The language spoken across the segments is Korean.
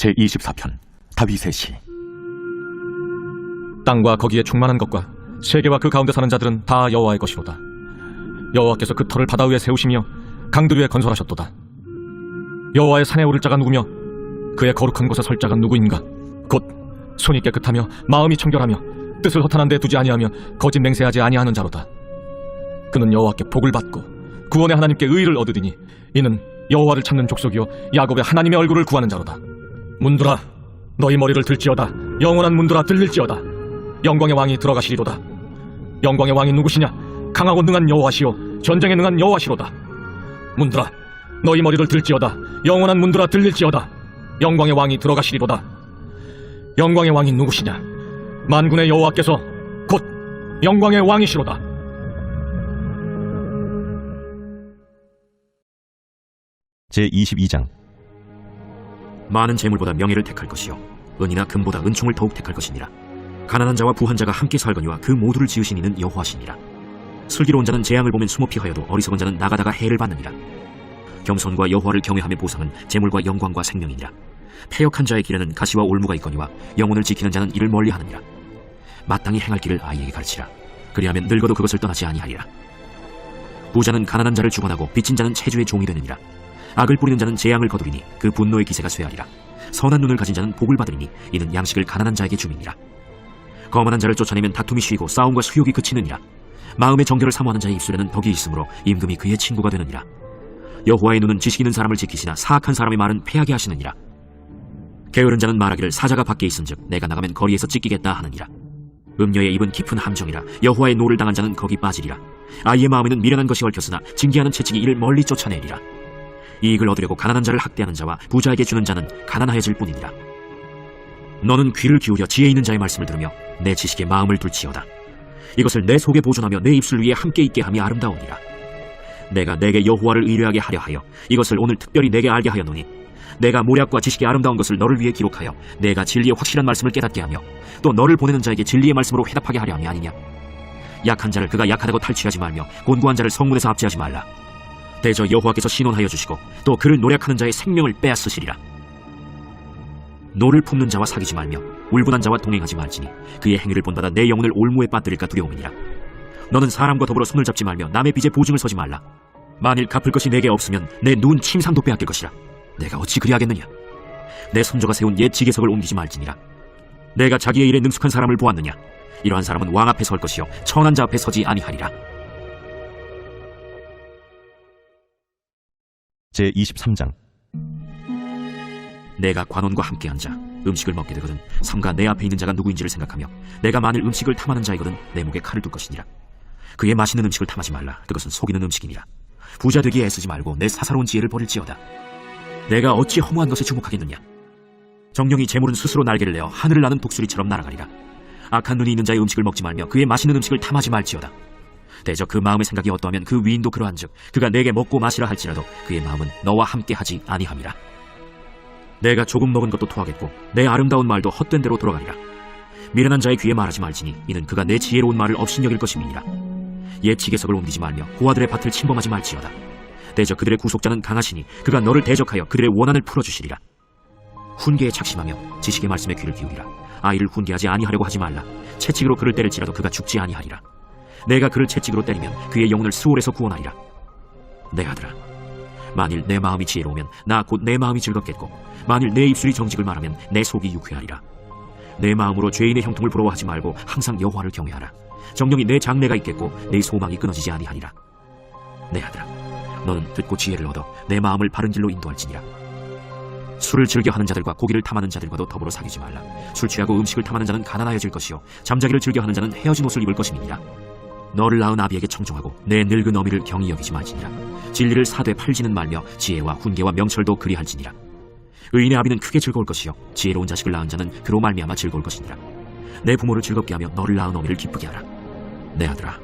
제24편 다윗의 시. 땅과 거기에 충만한 것과 세계와 그 가운데 사는 자들은 다 여호와의 것이로다. 여호와께서 그 터를 바다 위에 세우시며 강들 위에 건설하셨도다. 여호와의 산에 오를 자가 누구며 그의 거룩한 곳에 설 자가 누구인가? 곧 손이 깨끗하며 마음이 청결하며 뜻을 허탄한 데 두지 아니하며 거짓 맹세하지 아니하는 자로다. 그는 여호와께 복을 받고 구원의 하나님께 의를 얻으리니 이는 여호와를 찾는 족속이요 야곱의 하나님의 얼굴을 구하는 자로다. 문들아 너희 머리를 들지어다. 영원한 문들아 들릴지어다. 영광의 왕이 들어가시리로다. 영광의 왕이 누구시냐? 강하고 능한 여호와시요 전쟁에 능한 여호와시로다. 문들아 너희 머리를 들지어다. 영원한 문들아 들릴지어다. 영광의 왕이 들어가시리로다. 영광의 왕이 누구시냐? 만군의 여호와께서 곧 영광의 왕이시로다. 제22장. 많은 재물보다 명예를 택할 것이요 은이나 금보다 은총을 더욱 택할 것이니라. 가난한 자와 부한 자가 함께 살거니와 그 모두를 지으신 이는 여호와시니라. 슬기로운 자는 재앙을 보면 숨어 피하여도 어리석은 자는 나가다가 해를 받느니라. 겸손과 여호와를 경외함의 보상은 재물과 영광과 생명이니라. 패역한 자의 길에는 가시와 올무가 있거니와 영혼을 지키는 자는 이를 멀리하느니라. 마땅히 행할 길을 아이에게 가르치라. 그리하면 늙어도 그것을 떠나지 아니하리라. 부자는 가난한 자를 주관하고 빚진 자는 체주의 종이 되느니라. 악을 뿌리는 자는 재앙을 거두리니 그 분노의 기세가 쇠하리라. 선한 눈을 가진 자는 복을 받으리니 이는 양식을 가난한 자에게 줌이니라. 거만한 자를 쫓아내면 다툼이 쉬고 싸움과 수욕이 그치느니라. 마음의 정결을 사모하는 자의 입술에는 덕이 있으므로 임금이 그의 친구가 되느니라. 여호와의 눈은 지식 있는 사람을 지키시나 사악한 사람의 말은 패하게 하시느니라. 게으른 자는 말하기를 사자가 밖에 있은즉 내가 나가면 거리에서 찢기겠다 하느니라. 음녀의 입은 깊은 함정이라. 여호와의 노를 당한 자는 거기 빠지리라. 아이의 마음에는 미련한 것이 얽혔으나 징계하는 채찍이 이를 멀리 쫓아내리라. 이익을 얻으려고 가난한 자를 학대하는 자와 부자에게 주는 자는 가난하여질 뿐이니라. 너는 귀를 기울여 지혜 있는 자의 말씀을 들으며 내 지식에 마음을 둘지어다. 이것을 내 속에 보존하며 내 입술 위에 함께 있게 함이 아름다우니라. 내가 내게 여호와를 의뢰하게 하려 하여 이것을 오늘 특별히 내게 알게 하였노니 내가 모략과 지식의 아름다운 것을 너를 위해 기록하여 내가 진리의 확실한 말씀을 깨닫게 하며 또 너를 보내는 자에게 진리의 말씀으로 회답하게 하려 함이 아니냐. 약한 자를 그가 약하다고 탈취하지 말며 곤고한 자를 성문에서 압제하지 말라. 대저 여호와께서 신원하여 주시고 또 그를 노략하는 자의 생명을 빼앗으시리라. 노를 품는 자와 사귀지 말며 울분한 자와 동행하지 말지니 그의 행위를 본받아 내 영혼을 올무에 빠뜨릴까 두려움이니라. 너는 사람과 더불어 손을 잡지 말며 남의 빚에 보증을 서지 말라. 만일 갚을 것이 내게 없으면 내 누운 침상도 빼앗길 것이라. 내가 어찌 그리하겠느냐. 내 손조가 세운 옛 지계석을 옮기지 말지니라. 내가 자기의 일에 능숙한 사람을 보았느냐. 이러한 사람은 왕 앞에 설 것이요 천한 자 앞에 서지 아니하리라. 제23장. 내가 관원과 함께 앉아 음식을 먹게 되거든 삼가 내 앞에 있는 자가 누구인지를 생각하며 내가 만일 음식을 탐하는 자이거든 내 목에 칼을 둘 것이니라. 그의 맛있는 음식을 탐하지 말라. 그것은 속이는 음식이니라. 부자 되기에 애쓰지 말고 내 사사로운 지혜를 버릴지어다. 내가 어찌 허무한 것에 주목하겠느냐. 정령이 재물은 스스로 날개를 내어 하늘을 나는 독수리처럼 날아가리라. 악한 눈이 있는 자의 음식을 먹지 말며 그의 맛있는 음식을 탐하지 말지어다. 대저 그 마음의 생각이 어떠하면 그 위인도 그러한즉 그가 내게 먹고 마시라 할지라도 그의 마음은 너와 함께하지 아니함이라. 내가 조금 먹은 것도 토하겠고 내 아름다운 말도 헛된 대로 돌아가리라. 미련한 자의 귀에 말하지 말지니 이는 그가 내 지혜로운 말을 업신여길 것임이니라. 옛 지계석을 옮기지 말며 고아들의 밭을 침범하지 말지어다. 대저 그들의 구속자는 강하시니 그가 너를 대적하여 그들의 원한을 풀어주시리라. 훈계에 착심하며 지식의 말씀에 귀를 기울이라. 아이를 훈계하지 아니하려고 하지 말라. 채찍으로 그를 때릴지라도 그가 죽지 아니하리라. 내가 그를 채찍으로 때리면 그의 영혼을 수월에서 구원하리라. 내 아들아, 만일 내 마음이 지혜로우면 나 곧 내 마음이 즐겁겠고 만일 내 입술이 정직을 말하면 내 속이 유쾌하리라. 내 마음으로 죄인의 형통을 부러워하지 말고 항상 여호와를 경외하라. 정령이 내 장래가 있겠고 내 소망이 끊어지지 아니하리라. 내 아들아, 너는 듣고 지혜를 얻어 내 마음을 바른 길로 인도할지니라. 술을 즐겨 하는 자들과 고기를 탐하는 자들과도 더불어 사귀지 말라. 술 취하고 음식을 탐하는 자는 가난하여질 것이요 잠자기를 즐겨 하는 자는 헤어진 옷을 입을 것임이니라. 너를 낳은 아비에게 청종하고 내 늙은 어미를 경히 여기지 말지니라. 진리를 사되 팔지는 말며 지혜와 훈계와 명철도 그리할지니라. 의인의 아비는 크게 즐거울 것이요 지혜로운 자식을 낳은 자는 그로 말미암아 즐거울 것이니라. 내 부모를 즐겁게 하며 너를 낳은 어미를 기쁘게 하라. 내 아들아,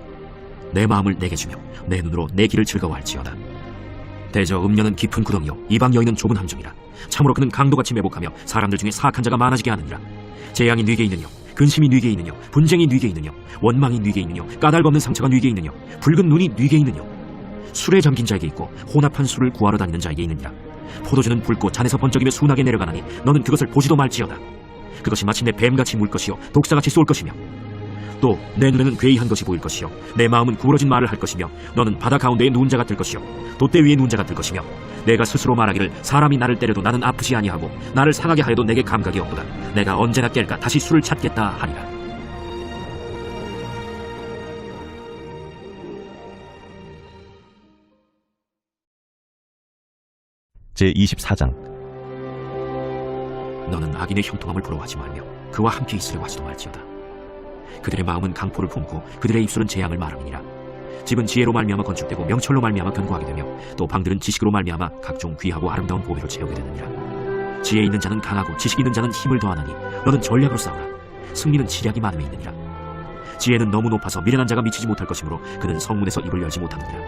내 마음을 내게 주며 내 눈으로 내 길을 즐거워할지어다. 대저 음녀는 깊은 구덩이요 이방 여인은 좁은 함정이라. 참으로 그는 강도같이 매복하며 사람들 중에 사악한 자가 많아지게 하느니라. 재앙이 네게 있느뇨 근심이 네게 있느뇨 분쟁이 네게 있느뇨 원망이 네게 있느뇨 까닭 없는 상처가 네게 있느뇨 붉은 눈이 네게 있느뇨 술에 잠긴 자에게 있고 혼합한 술을 구하러 다니는 자에게 있느니라. 포도주는 붉고 잔에서 번쩍이며 순하게 내려가나니 너는 그것을 보지도 말지어다. 그것이 마침내 뱀같이 물 것이요 독사같이 쏠 것이며 또 내 눈에는 괴이한 것이 보일 것이요 내 마음은 구부러진 말을 할 것이며 너는 바다 가운데에 누운 자 같을 것이요 돛대 위에 누운 자 같을 것이며 내가 스스로 말하기를 사람이 나를 때려도 나는 아프지 아니하고 나를 상하게 하여도 내게 감각이 없도다. 내가 언제나 깰까 다시 술을 찾겠다 하니라. 제24장. 너는 악인의 형통함을 부러워하지 말며 그와 함께 있으려 하지도 말지어다. 그들의 마음은 강포를 품고 그들의 입술은 재앙을 말함이니라. 집은 지혜로 말미암아 건축되고 명철로 말미암아 견고하게 되며 또 방들은 지식으로 말미암아 각종 귀하고 아름다운 보배로 채우게 되느니라. 지혜 있는 자는 강하고 지식 있는 자는 힘을 더하나니 너는 전략으로 싸우라. 승리는 지략이 많음에 있느니라. 지혜는 너무 높아서 미련한 자가 미치지 못할 것이므로 그는 성문에서 입을 열지 못하느니라.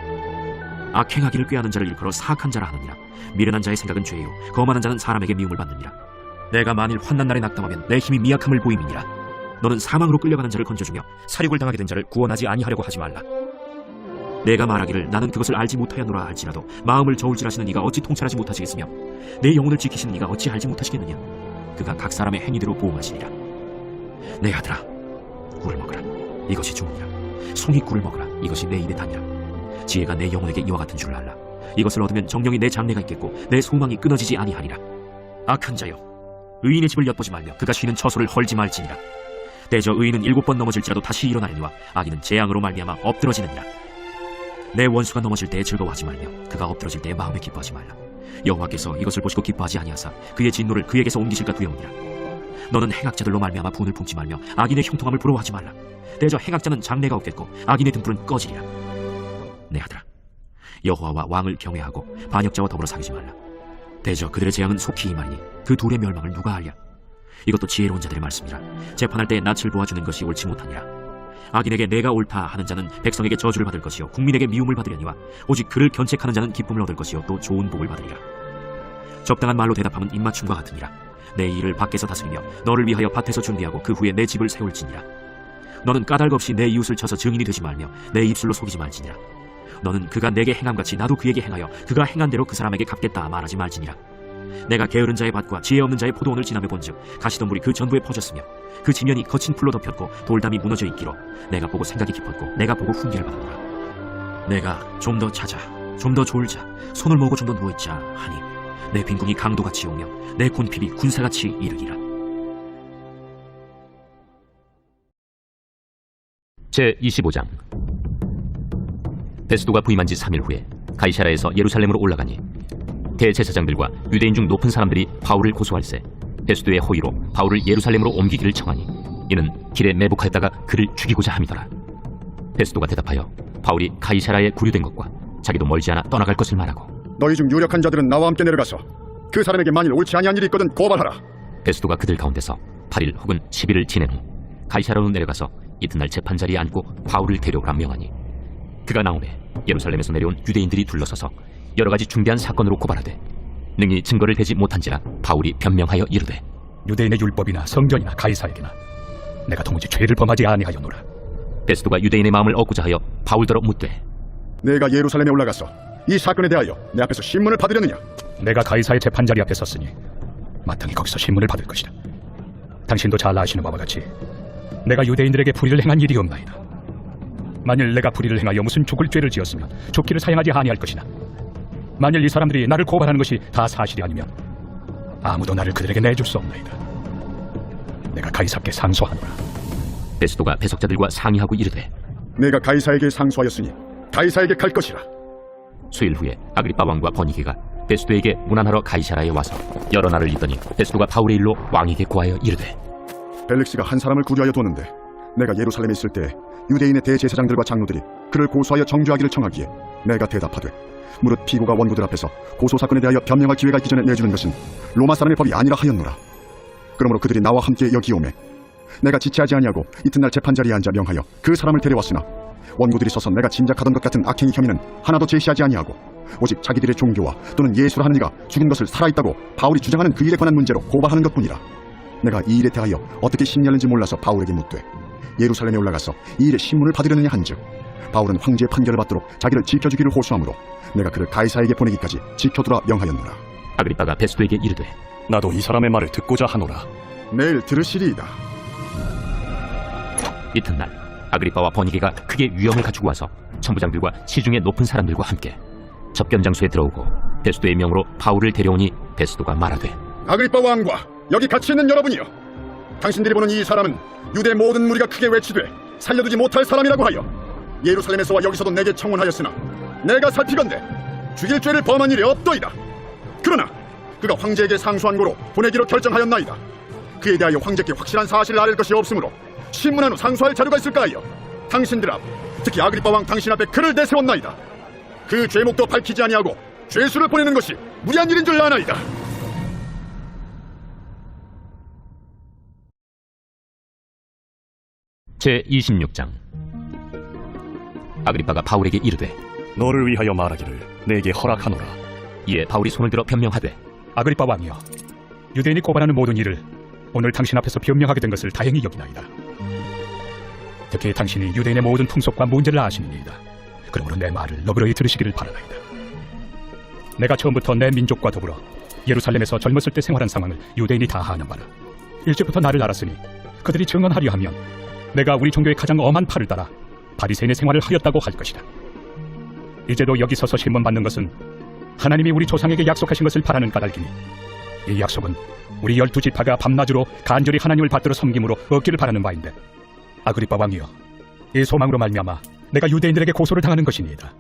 악행하기를 꾀하는 자를 일컬어 사악한 자라 하느니라. 미련한 자의 생각은 죄요 거만한 자는 사람에게 미움을 받느니라. 내가 만일 환난 날에 낙담하면 내 힘이 미약함을 보임이니라. 너는 사망으로 끌려가는 자를 건져주며 사륙을 당하게 된 자를 구원하지 아니하려고 하지 말라. 내가 말하기를 나는 그것을 알지 못하였노라 할지라도 마음을 저울질하시는 이가 어찌 통찰하지 못하시겠으며 내 영혼을 지키시는 이가 어찌 알지 못하시겠느냐. 그가 각 사람의 행위대로 보응하시리라. 내 아들아 꿀을 먹으라. 이것이 좋으니라. 송이 꿀을 먹으라. 이것이 내 입에 다니라. 지혜가 내 영혼에게 이와 같은 줄을 알라. 이것을 얻으면 정령이 내 장래가 있겠고 내 소망이 끊어지지 아니하리라. 악한 자여 의인의 집을 엿보지 말며 그가 쉬는 처소를 헐지 말지니라. 대저 의인은 7번 넘어질지라도 다시 일어나려니와 악인은 재앙으로 말미암아 엎드러지느니라. 내 원수가 넘어질 때에 즐거워하지 말며 그가 엎드러질 때에 마음에 기뻐하지 말라. 여호와께서 이것을 보시고 기뻐하지 아니하사 그의 진노를 그에게서 옮기실까 두려우니라. 너는 행악자들로 말미암아 분을 품지 말며 악인의 형통함을 부러워하지 말라. 대저 행악자는 장래가 없겠고 악인의 등불은 꺼지리라. 내 아들아 여호와와 왕을 경외하고 반역자와 더불어 사귀지 말라. 대저 그들의 재앙은 속히 임하리니 그 둘의 멸망을 누가 알랴. 이것도 지혜로운 자들의 말씀이라. 재판할 때 낯을 보아주는 것이 옳지 못하니라. 악인에게 내가 옳다 하는 자는 백성에게 저주를 받을 것이요 국민에게 미움을 받으려니와 오직 그를 견책하는 자는 기쁨을 얻을 것이요 또 좋은 복을 받으리라. 적당한 말로 대답하면 입맞춤과 같으니라. 내 일을 밖에서 다스리며 너를 위하여 밭에서 준비하고 그 후에 내 집을 세울지니라. 너는 까닭 없이 내 이웃을 쳐서 증인이 되지 말며 내 입술로 속이지 말지니라. 너는 그가 내게 행함같이 나도 그에게 행하여 그가 행한 대로 그 사람에게 갚겠다 말하지 말지니라. 내가 게으른 자의 밭과 지혜 없는 자의 포도원을 지나며 본즉 가시덤불이 그 전부에 퍼졌으며 그 지면이 거친 풀로 덮였고 돌담이 무너져 있기로 내가 보고 생각이 깊었고 내가 보고 훈계를 받았노라. 내가 좀 더 찾아 좀 더 졸자 손을 모으고 좀 더 누워있자 하니 내 빈궁이 강도같이 오며 내 곤핍이 군사같이 이르기라. 제25장. 베스도가 부임한 지 3일 후에 가이사라에서 예루살렘으로 올라가니 대제사장들과 유대인 중 높은 사람들이 바울을 고소할세 베스도의 호의로 바울을 예루살렘으로 옮기기를 청하니 이는 길에 매복하였다가 그를 죽이고자 함이더라. 베스도가 대답하여 바울이 가이사라에 구류된 것과 자기도 멀지 않아 떠나갈 것을 말하고 너희 중 유력한 자들은 나와 함께 내려가서 그 사람에게 만일 옳지 아니한 일이 있거든 고발하라. 베스도가 그들 가운데서 8일 혹은 10일을 지낸 후 가이사라로 내려가서 이튿날 재판자리에 앉고 바울을 데려오라 명하니 그가 나오매 예루살렘에서 내려온 유대인들이 둘러서서 여러 가지 중대한 사건으로 고발하되 능히 증거를 대지 못한지라 바울이 변명하여 이르되 유대인의 율법이나 성전이나 가이사에게나 내가 도무지 죄를 범하지 아니하였노라. 베스도가 유대인의 마음을 얻고자 하여 바울더러 묻되 내가 예루살렘에 올라가서 이 사건에 대하여 내 앞에서 신문을 받으려느냐? 내가 가이사의 재판자리 앞에 섰으니 마땅히 거기서 신문을 받을 것이다. 당신도 잘 아시는 바와 같이 내가 유대인들에게 불의를 행한 일이 없나이다. 만일 내가 불의를 행하여 무슨 죽을 죄를 지었으면 죽기를 사용하지 아니할 것이나 만일 이 사람들이 나를 고발하는 것이 다 사실이 아니면 아무도 나를 그들에게 내줄 수 없나이다. 내가 가이사께 상소하노라. 베스도가 배석자들과 상의하고 이르되 내가 가이사에게 상소하였으니 가이사에게 갈 것이라. 수일 후에 아그리빠 왕과 버니게가 베스도에게 문안하러 가이사라에 와서 여러 날을 있더니 베스도가 바울의 일로 왕에게 고하여 이르되 벨릭스가 한 사람을 구류하여 두었는데 내가 예루살렘에 있을 때 유대인의 대제사장들과 장로들이 그를 고소하여 정죄하기를 청하기에 내가 대답하되 무릇 피고가 원고들 앞에서 고소사건에 대하여 변명할 기회가 있기 전에 내주는 것은 로마 사람의 법이 아니라 하였노라. 그러므로 그들이 나와 함께 여기 오매 내가 지체하지 아니하고 이튿날 재판자리에 앉아 명하여 그 사람을 데려왔으나 원고들이 서서 내가 짐작하던 것 같은 악행의 혐의는 하나도 제시하지 아니하고 오직 자기들의 종교와 또는 예수라 하는 이가 죽은 것을 살아있다고 바울이 주장하는 그 일에 관한 문제로 고발하는 것뿐이라. 내가 이 일에 대하여 어떻게 심리하는지 몰라서 바울에게 묻되 예루살렘에 올라가서 이 일에 신문을 받으려느냐 한즉 바울은 황제의 판결을 받도록 자기를 지켜주기를 호소하므로 내가 그를 가이사에게 보내기까지 지켜두라 명하였노라. 아그리빠가 베스도에게 이르되 나도 이 사람의 말을 듣고자 하노라. 내일 들으시리이다. 이튿날 아그리빠와 버니게가 크게 위험을 갖추고 와서 천부장들과 시중의 높은 사람들과 함께 접견 장소에 들어오고 베스도의 명으로 바울을 데려오니 베스도가 말하되 아그리빠 왕과 여기 같이 있는 여러분이여, 당신들이 보는 이 사람은 유대 모든 무리가 크게 외치되 살려두지 못할 사람이라고 하여 예루살렘에서와 여기서도 내게 청혼하였으나 내가 살피건대 죽일 죄를 범한 일이 없더이다. 그러나 그가 황제에게 상소한 고로 보내기로 결정하였나이다. 그에 대하여 황제께 확실한 사실을 알릴 것이 없으므로 신문한 후 상소할 자료가 있을까 하여 당신들 앞, 특히 아그리빠 왕 당신 앞에 글을 내세웠나이다. 그 죄목도 밝히지 아니하고 죄수를 보내는 것이 무리한 일인 줄 아나이다. 제26장 아그리빠가 바울에게 이르되 너를 위하여 말하기를 내게 허락하노라. 이에 바울이 손을 들어 변명하되 아그리빠 왕이여, 유대인이 고발하는 모든 일을 오늘 당신 앞에서 변명하게 된 것을 다행히 여기나이다. 특히 당신이 유대인의 모든 풍속과 문제를 아시니이다. 그러므로 내 말을 너그러이 들으시기를 바라나이다. 내가 처음부터 내 민족과 더불어 예루살렘에서 젊었을 때 생활한 상황을 유대인이 다 아는 바라. 일찍부터 나를 알았으니 그들이 증언하려 하면 내가 우리 종교의 가장 엄한 팔을 따라 바리새인의 생활을 하였다고 할 것이다. 이제도 여기 서서 신문 받는 것은 하나님이 우리 조상에게 약속하신 것을 바라는 까닭이니 이 약속은 우리 12지파가 밤낮으로 간절히 하나님을 받들어 섬김으로 얻기를 바라는 바인데, 아그리빠 왕이여, 이 소망으로 말미암아 내가 유대인들에게 고소를 당하는 것이니이다.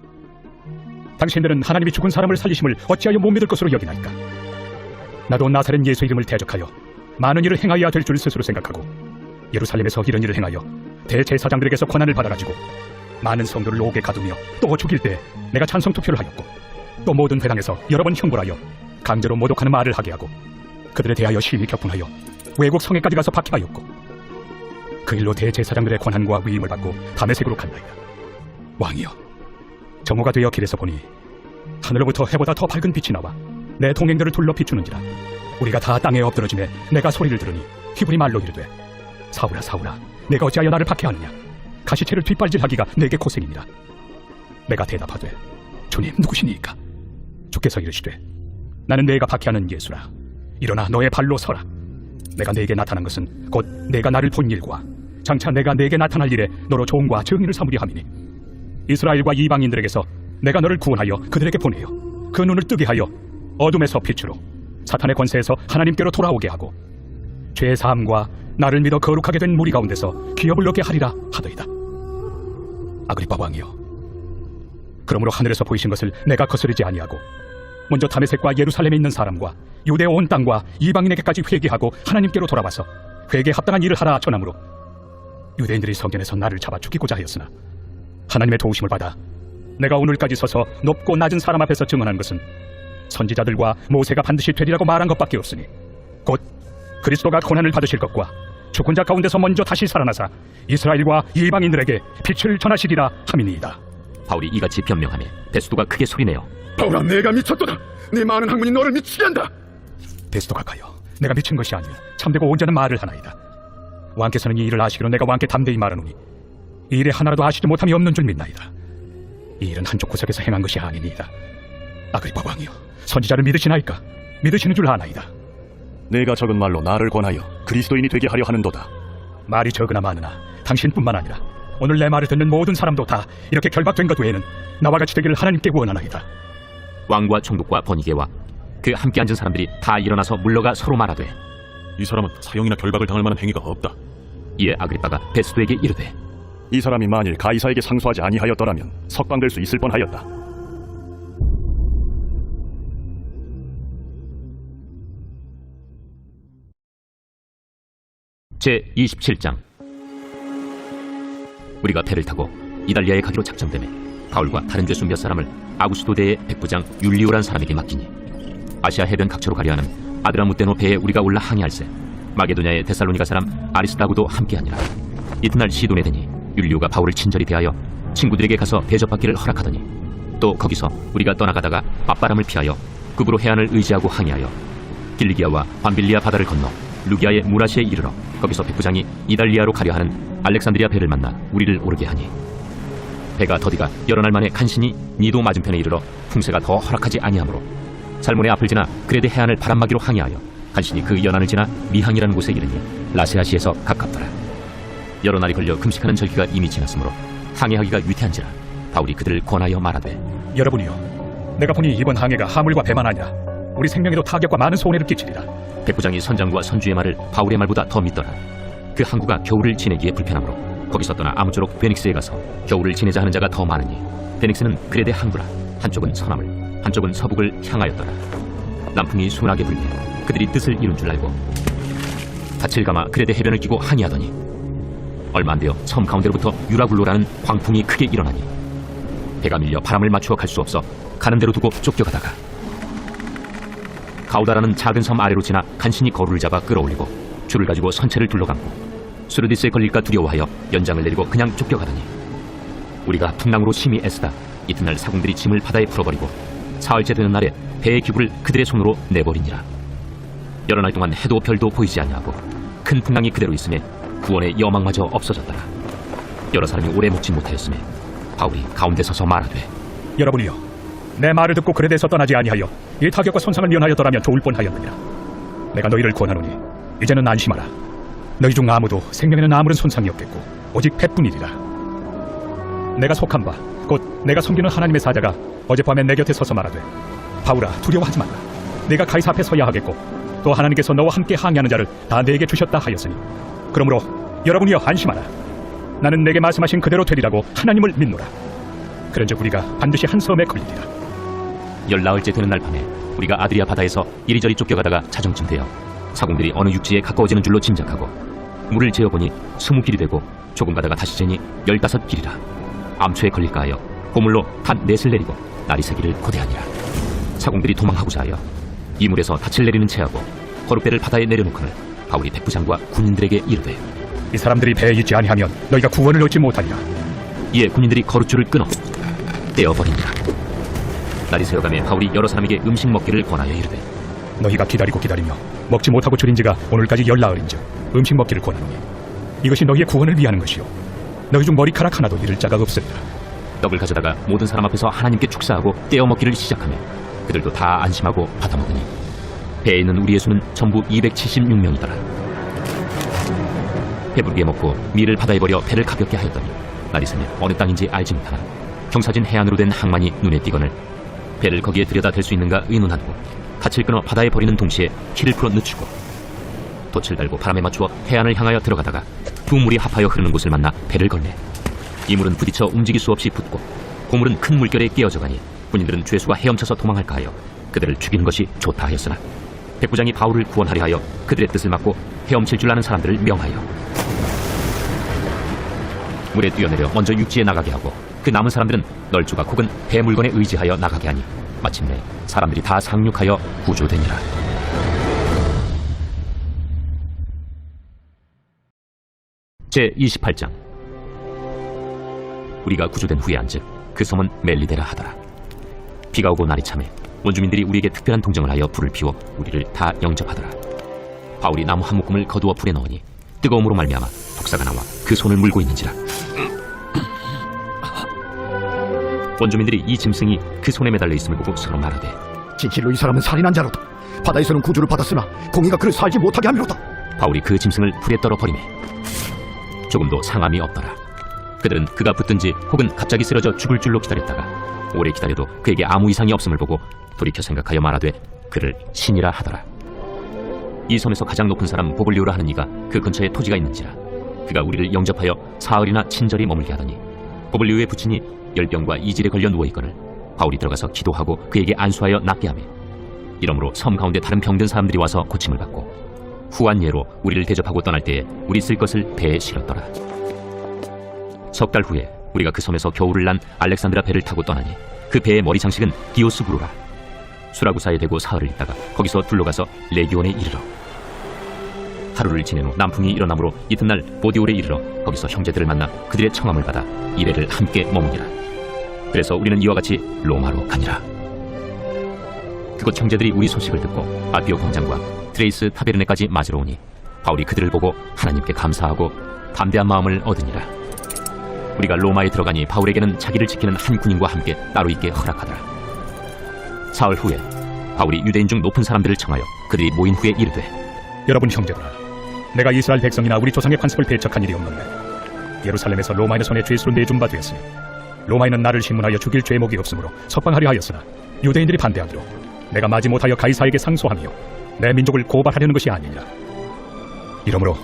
당신들은 하나님이 죽은 사람을 살리심을 어찌하여 못 믿을 것으로 여기나이까? 나도 나사렛 예수 이름을 대적하여 많은 일을 행하여야 될 줄 스스로 생각하고 예루살렘에서 이런 일을 행하여 대제사장들에게서 권한을 받아가지고 많은 성도를 옥에 가두며 또 죽일 때 내가 찬성 투표를 하였고, 또 모든 회당에서 여러 번 형벌하여 강제로 모독하는 말을 하게 하고 그들에 대하여 심히 격분하여 외국 성에까지 가서 박해하였고, 그 일로 대제사장들의 권한과 위임을 받고 다메섹으로 간다이다. 왕이여, 정오가 되어 길에서 보니 하늘로부터 해보다 더 밝은 빛이 나와 내 동행들을 둘러 비추는지라. 우리가 다 땅에 엎드러지매 내가 소리를 들으니 히브리 말로 이르되 사울아 사울아, 내가 어찌하여 나를 박해하느냐? 가시체를 뒷발질하기가 내게 고생이니라. 내가 대답하되 주님 누구시니까? 주께서 이르시되 나는 내가 박해하는 예수라. 일어나 너의 발로 서라. 내가 네게 나타난 것은 곧 내가 나를 본 일과 장차 내가 네게 나타날 일에 너로 종과 증인을 삼으려 함이니, 이스라엘과 이방인들에게서 내가 너를 구원하여 그들에게 보내어 그 눈을 뜨게 하여 어둠에서 빛으로 사탄의 권세에서 하나님께로 돌아오게 하고 죄 사함과 나를 믿어 거룩하게 된 무리 가운데서 기업을 얻게 하리라 하더이다. 아그리빠 왕이여, 그러므로 하늘에서 보이신 것을 내가 거스르지 아니하고 먼저 다메섹과 예루살렘에 있는 사람과 유대 온 땅과 이방인에게까지 회개하고 하나님께로 돌아와서 회개에 합당한 일을 하라 전함으로 유대인들이 성전에서 나를 잡아 죽이고자 하였으나 하나님의 도우심을 받아 내가 오늘까지 서서 높고 낮은 사람 앞에서 증언한 것은 선지자들과 모세가 반드시 되리라고 말한 것밖에 없으니, 곧 그리스도가 고난을 받으실 것과 죽은 자 가운데서 먼저 다시 살아나사 이스라엘과 이방인들에게 빛을 전하시리라 함이니이다. 바울이 이같이 변명하며 베스도가 크게 소리내어 바울아, 내가 미쳤도다. 네 많은 학문이 너를 미치게 한다. 베스도가 가요, 내가 미친 것이 아니라 참되고 온전한 말을 하나이다. 왕께서는 이 일을 아시기로 내가 왕께 담대히 말하노니 이 일에 하나라도 아시지 못함이 없는 줄 믿나이다. 이 일은 한쪽 구석에서 행한 것이 아니니이다. 아그리빠 왕이여, 선지자를 믿으시나이까? 믿으시는 줄 아나이다. 내가 적은 말로 나를 권하여 그리스도인이 되게 하려 하는도다. 말이 적으나 많으나 당신뿐만 아니라 오늘 내 말을 듣는 모든 사람도 다 이렇게 결박된 것 외에는 나와 같이 되기를 하나님께 원하나이다. 왕과 총독과 버니게와 그 함께 앉은 사람들이 다 일어나서 물러가 서로 말하되 이 사람은 사형이나 결박을 당할 만한 행위가 없다. 이에 아그리빠가 베스도에게 이르되 이 사람이 만일 가이사에게 상소하지 아니하였더라면 석방될 수 있을 뻔하였다. 제27장 우리가 배를 타고 이달리아에 가기로 작정되매 바울과 다른 죄수 몇 사람을 아구스도대의 백부장 율리오란 사람에게 맡기니, 아시아 해변 각처로 가려 하는 아드라무테노 배에 우리가 올라 항해할세 마게도냐의 데살로니가 사람 아리스다고도 함께하니라. 이튿날 시돈에 되니 율리오가 바울을 친절히 대하여 친구들에게 가서 대접받기를 허락하더니, 또 거기서 우리가 떠나가다가 맞바람을 피하여 급으로 해안을 의지하고 항해하여 길리기아와 밤빌리아 바다를 건너 루기아의 무라시에 이르러 거기서 백부장이 이달리아로 가려 하는 알렉산드리아 배를 만나 우리를 오르게 하니, 배가 더디가 여러 날 만에 간신히 니도 맞은편에 이르러 풍세가 더 허락하지 아니하므로 살몬의 앞을 지나 그레데 해안을 바람막이로 항해하여 간신히 그 연안을 지나 미항이라는 곳에 이르니 라세아시에서 가깝더라. 여러 날이 걸려 금식하는 절기가 이미 지났으므로 항해하기가 위태한지라 바울이 그들을 권하여 말하되 여러분이요, 내가 보니 이번 항해가 하물과 배만 아니라 우리 생명에도 타격과 많은 손해를 끼치리라. 백부장이 선장과 선주의 말을 바울의 말보다 더 믿더라. 그 항구가 겨울을 지내기에 불편하므로 거기서 떠나 아무쪼록 베닉스에 가서 겨울을 지내자 하는 자가 더 많으니 베닉스는 그레데 항구라. 한쪽은 서남을 한쪽은 서북을 향하였더라. 남풍이 순하게 불매 그들이 뜻을 이룬 줄 알고 닻을 감아 그레데 해변을 끼고 항해하더니 얼마 안 되어 섬 가운데로부터 유라굴로라는 광풍이 크게 일어나니 배가 밀려 바람을 맞추어 갈 수 없어 가는 대로 두고 쫓겨가다가 가우다라는 작은 섬 아래로 지나 간신히 거루를 잡아 끌어올리고 줄을 가지고 선체를 둘러감고 수르디스에 걸릴까 두려워하여 연장을 내리고 그냥 쫓겨가더니 우리가 풍랑으로 심히 애쓰다 이튿날 사공들이 짐을 바다에 풀어버리고 사흘째 되는 날에 배의 기구를 그들의 손으로 내버리니라. 여러 날 동안 해도 별도 보이지 아니하고 큰 풍랑이 그대로 있음에 구원의 여망마저 없어졌더라. 여러 사람이 오래 묵지 못하였음에 바울이 가운데 서서 말하되 여러분이요, 내 말을 듣고 그레데에서 떠나지 아니하여 이 타격과 손상을 면하였더라면 좋을 뻔하였느니라. 내가 너희를 권하노니 이제는 안심하라. 너희 중 아무도 생명에는 아무런 손상이 없겠고 오직 배뿐이리라. 내가 속한 바 곧 내가 섬기는 하나님의 사자가 어젯밤에 내 곁에 서서 말하되 바울아, 두려워하지 말라. 네가 가이사 앞에 서야 하겠고 또 하나님께서 너와 함께 항해하는 자를 다 내게 주셨다 하였으니 그러므로 여러분이여 안심하라. 나는 내게 말씀하신 그대로 되리라고 하나님을 믿노라. 그런즉 우리가 반드시 한 섬에 걸리리라. 열나흘째 되는 날 밤에 우리가 아드리아 바다에서 이리저리 쫓겨가다가 자정쯤 되어 사공들이 어느 육지에 가까워지는 줄로 짐작하고 물을 재어보니 20길이 되고 조금 가다가 다시 재니 15길이라. 암초에 걸릴까 하여 고물로 단 넷을 내리고 날이 새기를 고대하니라. 사공들이 도망하고자 하여 이물에서 닻을 내리는 채하고 거룻배를 바다에 내려놓거늘 바울이 백부장과 군인들에게 이르되 이 사람들이 배에 있지 아니하면 너희가 구원을 얻지 못하리라. 이에 군인들이 거룻줄을 끊어 떼어버리니라. 날이 새어가며 바울이 여러 사람에게 음식 먹기를 권하여 이르되 너희가 기다리고 기다리며 먹지 못하고 줄인 지가 오늘까지 열나흘인즉 음식 먹기를 권하노니 이것이 너희의 구원을 위하는 것이요 너희 중 머리카락 하나도 잃을 자가 없으리라. 떡을 가져다가 모든 사람 앞에서 하나님께 축사하고 떼어 먹기를 시작하며 그들도 다 안심하고 받아먹으니 배에 있는 우리의 수는 전부 276명이더라. 배부르게 먹고 밀을 바다에 버려 배를 가볍게 하였더니 날이 새며 어느 땅인지 알지 못하나 경사진 해안으로 된 항만이 눈에 띄거늘 배를 거기에 들여다 댈 수 있는가 의논하고 닻을 끊어 바다에 버리는 동시에 키를 풀어 늦추고 돛을 달고 바람에 맞추어 해안을 향하여 들어가다가 두 물이 합하여 흐르는 곳을 만나 배를 걸매 이 물은 부딪혀 움직일 수 없이 붙고 고물은 큰 물결에 깨어져 가니 군인들은 죄수가 헤엄쳐서 도망할까 하여 그들을 죽이는 것이 좋다 하였으나 백부장이 바울을 구원하려 하여 그들의 뜻을 막고 헤엄칠 줄 아는 사람들을 명하여 물에 뛰어내려 먼저 육지에 나가게 하고 그 남은 사람들은 널조각 혹은 배 물건에 의지하여 나가게 하니 마침내 사람들이 다 상륙하여 구조되니라. 제28장. 우리가 구조된 후에 한즉 그 섬은 멜리데라 하더라. 비가 오고 날이 참에 원주민들이 우리에게 특별한 동정을 하여 불을 피워 우리를 다 영접하더라. 바울이 나무 한 묶음을 거두어 불에 넣으니 뜨거움으로 말미암아 독사가 나와 그 손을 물고 있는지라. 원주민들이 이 짐승이 그 손에 매달려 있음을 보고 서로 말하되 진실로 이 사람은 살인한 자로다. 바다에서는 구주를 받았으나 공의가 그를 살지 못하게 함이로다. 바울이 그 짐승을 불에 떨어 버리매 조금도 상함이 없더라. 그들은 그가 붙든지 혹은 갑자기 쓰러져 죽을 줄로 기다렸다가 오래 기다려도 그에게 아무 이상이 없음을 보고 돌이켜 생각하여 말하되 그를 신이라 하더라. 이 섬에서 가장 높은 사람 보블리오라 하는 이가 그 근처에 토지가 있는지라. 그가 우리를 영접하여 사흘이나 친절히 머물게 하더니 보블리오의 부친이 열병과 이질에 걸려 누워있거늘 바울이 들어가서 기도하고 그에게 안수하여 낫게 하며 이러므로 섬 가운데 다른 병든 사람들이 와서 고침을 받고 후한 예로 우리를 대접하고 떠날 때에 우리 쓸 것을 배에 실었더라. 석 달 후에 우리가 그 섬에서 겨울을 난 알렉산드라 배를 타고 떠나니 그 배의 머리 장식은 디오스부루라. 수라구사에 대고 사흘을 있다가 거기서 둘러가서 레기온에 이르러 하루를 지낸 후 남풍이 일어나므로 이튿날 보디올에 이르러 거기서 형제들을 만나 그들의 청함을 받아 이래를 함께 머무니라. 그래서 우리는 이와 같이 로마로 가니라. 그곳 형제들이 우리 소식을 듣고 아비오 공장과 트레이스 타베르네까지 맞으러 오니 바울이 그들을 보고 하나님께 감사하고 담대한 마음을 얻으니라. 우리가 로마에 들어가니 바울에게는 자기를 지키는 한 군인과 함께 따로 있게 허락하더라. 사흘 후에 바울이 유대인 중 높은 사람들을 청하여 그들이 모인 후에 이르되 여러분 형제들아, 내가 이스라엘 백성이나 우리 조상의 관습을 배척한 일이 없는데 예루살렘에서 로마인의 손에 죄수로 내준 바 되었으니 로마인은 나를 신문하여 죽일 죄목이 없으므로 석방하려 하였으나 유대인들이 반대하기로 내가 마지 못하여 가이사에게 상소하며 내 민족을 고발하려는 것이 아니니라. 이러므로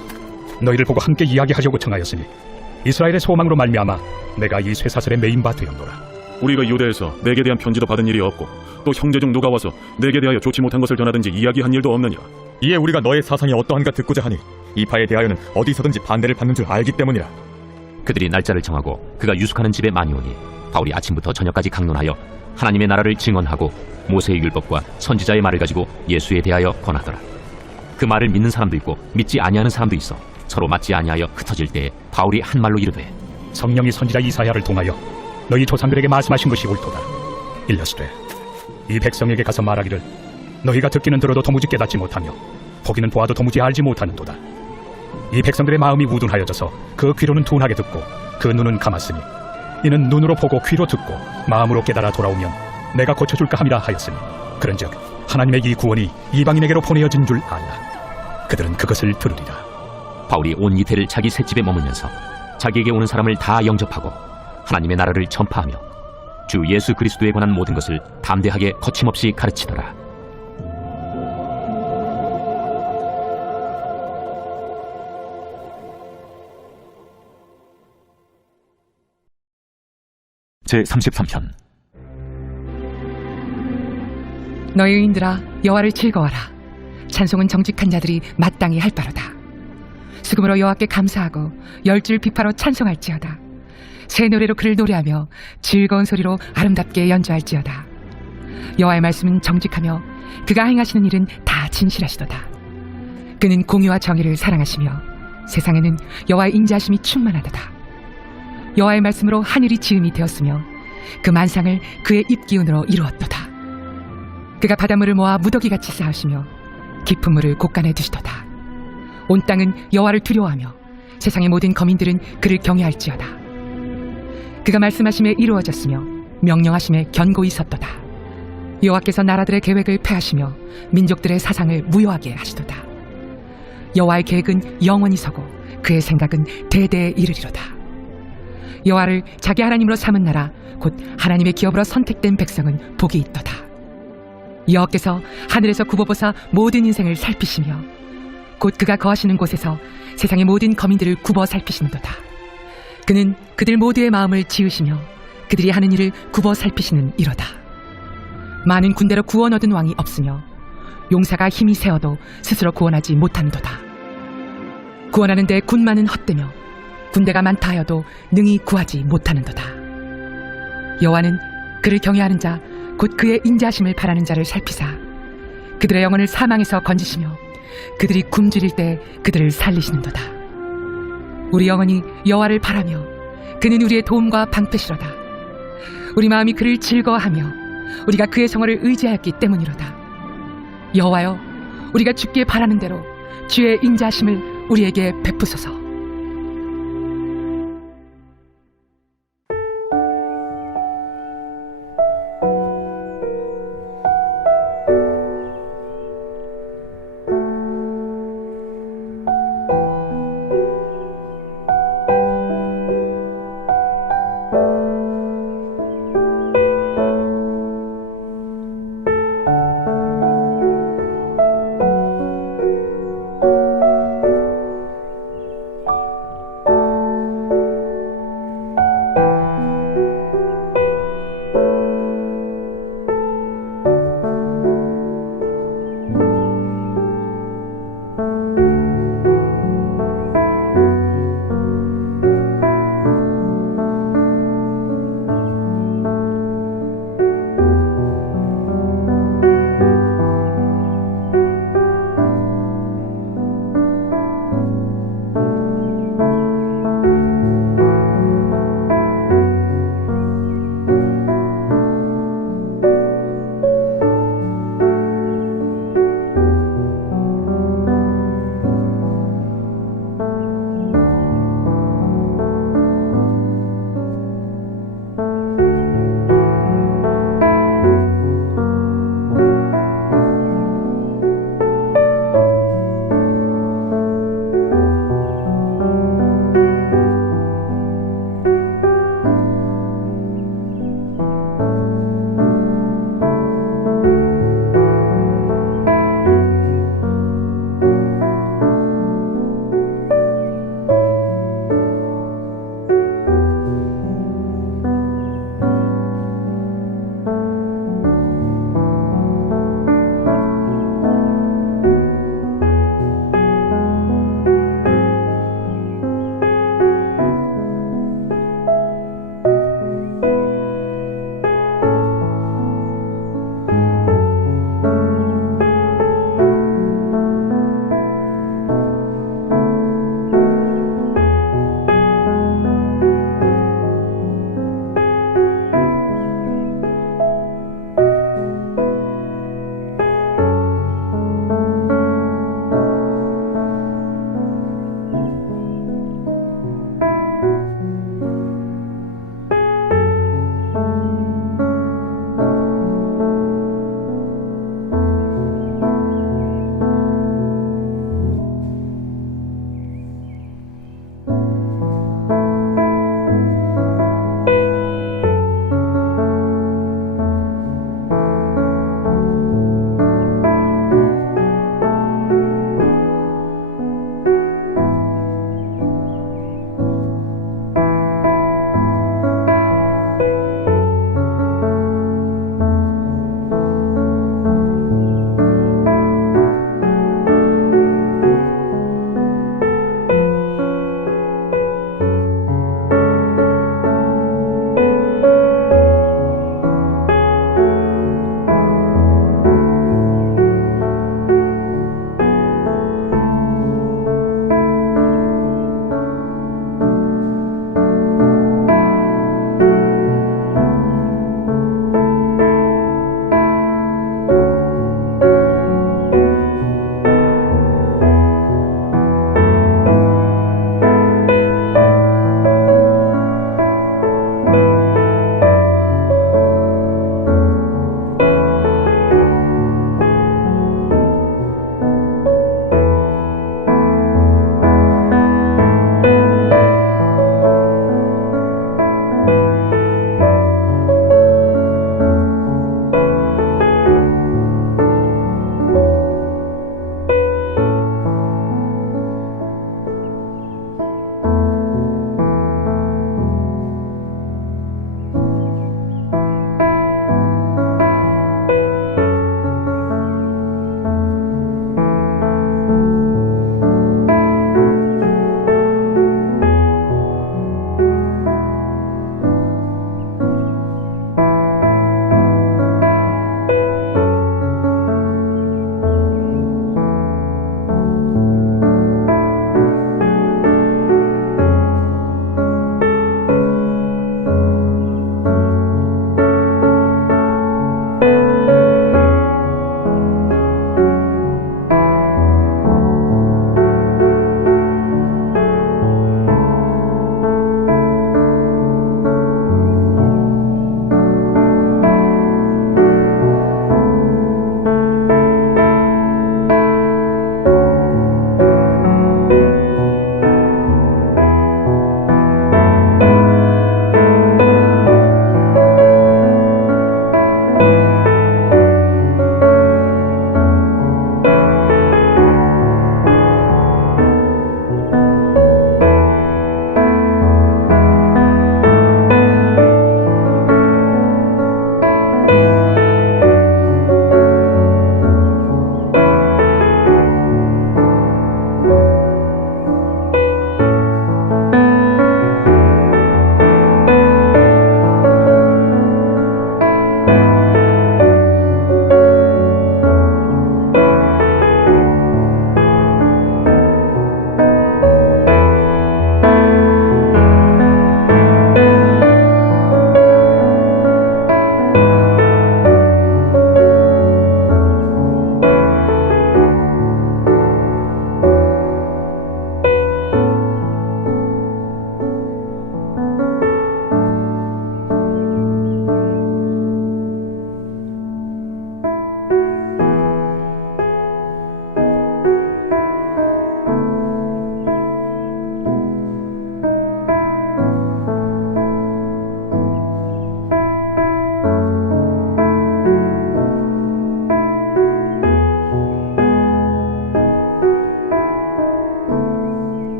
너희를 보고 함께 이야기하려고 청하였으니 이스라엘의 소망으로 말미암아 내가 이 쇠사슬에 매인 바 되었노라. 우리가 유대에서 내게 대한 편지도 받은 일이 없고 또 형제 중 누가 와서 내게 대하여 좋지 못한 것을 전하든지 이야기한 일도 없느니라. 이에 우리가 너의 사상이 어떠한가 듣고자 하니 이 바에 대하여는 어디서든지 반대를 받는 줄 알기 때문이라. 그들이 날짜를 정하고 그가 유숙하는 집에 많이 오니 바울이 아침부터 저녁까지 강론하여 하나님의 나라를 증언하고 모세의 율법과 선지자의 말을 가지고 예수에 대하여 권하더라. 그 말을 믿는 사람도 있고 믿지 아니하는 사람도 있어 서로 맞지 아니하여 흩어질 때에 바울이 한 말로 이르되 성령이 선지자 이사야를 통하여 너희 조상들에게 말씀하신 것이 옳도다. 일러스되 이 백성에게 가서 말하기를 너희가 듣기는 들어도 도무지 깨닫지 못하며 보기는 보아도 도무지 알지 못하는도다. 이 백성들의 마음이 우둔하여져서 그 귀로는 둔하게 듣고 그 눈은 감았으니 이는 눈으로 보고 귀로 듣고 마음으로 깨달아 돌아오면 내가 고쳐줄까 함이라 하였으니 그런즉 하나님의 이 구원이 이방인에게로 보내어진 줄 알라. 그들은 그것을 들으리라. 바울이 온 이태를 자기 셋집에 머물면서 자기에게 오는 사람을 다 영접하고 하나님의 나라를 전파하며 주 예수 그리스도에 관한 모든 것을 담대하게 거침없이 가르치더라. 제33편. 너희 의인들아, 여호와를 즐거워하라. 찬송은 정직한 자들이 마땅히 할 바로다. 수금으로 여호와께 감사하고 열줄 비파로 찬송할지어다. 새 노래로 그를 노래하며 즐거운 소리로 아름답게 연주할지어다. 여호와의 말씀은 정직하며 그가 행하시는 일은 다 진실하시도다. 그는 공의와 정의를 사랑하시며 세상에는 여호와의 인자하심이 충만하도다. 여호와의 말씀으로 하늘이 지음이 되었으며 그 만상을 그의 입기운으로 이루었도다. 그가 바닷물을 모아 무더기같이 쌓으시며 깊은 물을 곳간에 두시도다. 온 땅은 여호와를 두려워하며 세상의 모든 거민들은 그를 경외할지어다. 그가 말씀하심에 이루어졌으며 명령하심에 견고히 섰도다. 여호와께서 나라들의 계획을 폐하시며 민족들의 사상을 무효하게 하시도다. 여호와의 계획은 영원히 서고 그의 생각은 대대에 이르리로다. 여호와를 자기 하나님으로 삼은 나라 곧 하나님의 기업으로 선택된 백성은 복이 있도다. 여호와께서 하늘에서 굽어보사 모든 인생을 살피시며 곧 그가 거하시는 곳에서 세상의 모든 거민들을 굽어 살피시는도다. 그는 그들 모두의 마음을 지으시며 그들이 하는 일을 굽어 살피시는 이로다. 많은 군대로 구원 얻은 왕이 없으며 용사가 힘이 세어도 스스로 구원하지 못한도다. 구원하는 데 군마는 헛되며 군대가 많다 하여도 능히 구하지 못하는도다. 여호와는 그를 경외하는 자 곧 그의 인자하심을 바라는 자를 살피사 그들의 영혼을 사망에서 건지시며 그들이 굶주릴 때 그들을 살리시는도다. 우리 영혼이 여호와를 바라며 그는 우리의 도움과 방패시로다. 우리 마음이 그를 즐거워하며 우리가 그의 성호를 의지하였기 때문이로다. 여호와여, 우리가 주께 바라는 대로 주의 인자하심을 우리에게 베푸소서.